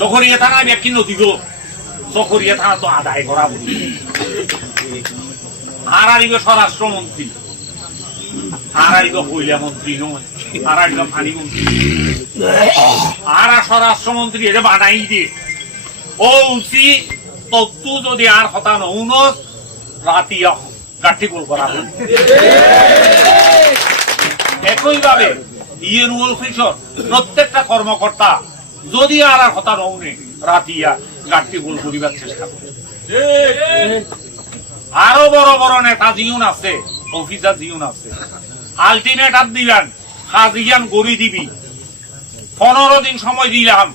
চকরিয়া থানা ব্যাখ্যা নদীব চকরিয়া থানা তো আদায় করা বলি আর আরিব স্বরাষ্ট্রমন্ত্রী আর আরিব কইলা মন্ত্রী নয় আর আরিব পানি মন্ত্রী আর স্বরাষ্ট্রমন্ত্রী এটা বানাই দিয়ে ও উচি তত্তু যদি আর কথা নৌনস রাতি গাঠি গোল করা হয় একইভাবে ইউএনওএল অফিসর প্রত্যেকটা কর্মকর্তা যদি আর কথা নৌনে রাতিয়া গাঠি গোল করিবার চেষ্টা করে আরো বড় বড় নেতা জিউন আছে অফিসার জিউন আছে আলটিমেট আর দিলেন হাজিয়ান গড়ি দিবি 15 দিন সময় দিলাম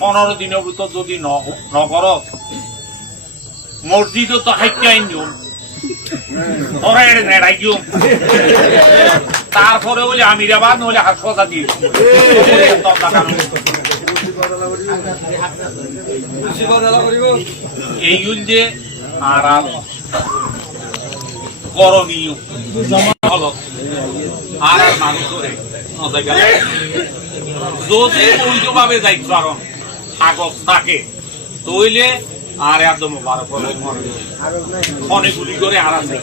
15 দিনের ভিতর যদি নগর মসজিদ তো হাইতে আইন তারপরে বলে আমিরাবাদ নহলে হাসপাতাল দিয়ে এইগুল যে আর করণীয় আর মানুষ যদি বৈধভাবে যাইতে পারো কাগজ থাকে তৈলে আর একদম 12 ফোনে গুলি করে আর আছে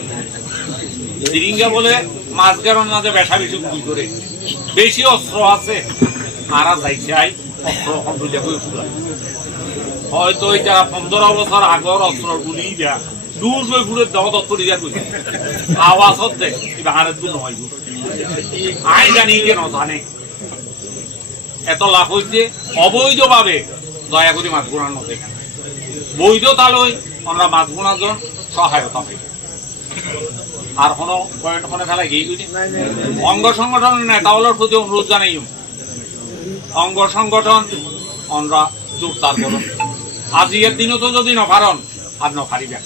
সিরিঙ্গা বলে মাছ গারণ না যে বেশা বেশি গুলি করে বেশি অস্ত্র আছে আর যাইছে অস্ত্র হয়তো যারা 15 বছর আগর অস্ত্র গুলি দেয়া দূর হয়ে ঘুরে দেওয়া দত্ত দিয়া করছে আওয়াজ হচ্ছে হারের দূর নয় আই জানি কেন জানে এত লাভ হয়েছে অবৈধভাবে দয়া করে মাছ গোড়ার মধ্যে বৈধ তালই আমরা মাছ গোড়ার জন্য সহায়তা পাই আর কোনো পয়েন্ট ফেলা গিয়ে অঙ্গ সংগঠনের নেতাগুলোর প্রতি অনুরোধ জানাই অঙ্গ সংগঠন আমরা জোরদার করুন আজ এর দিনও তো যদি নপারন আর নপারিবে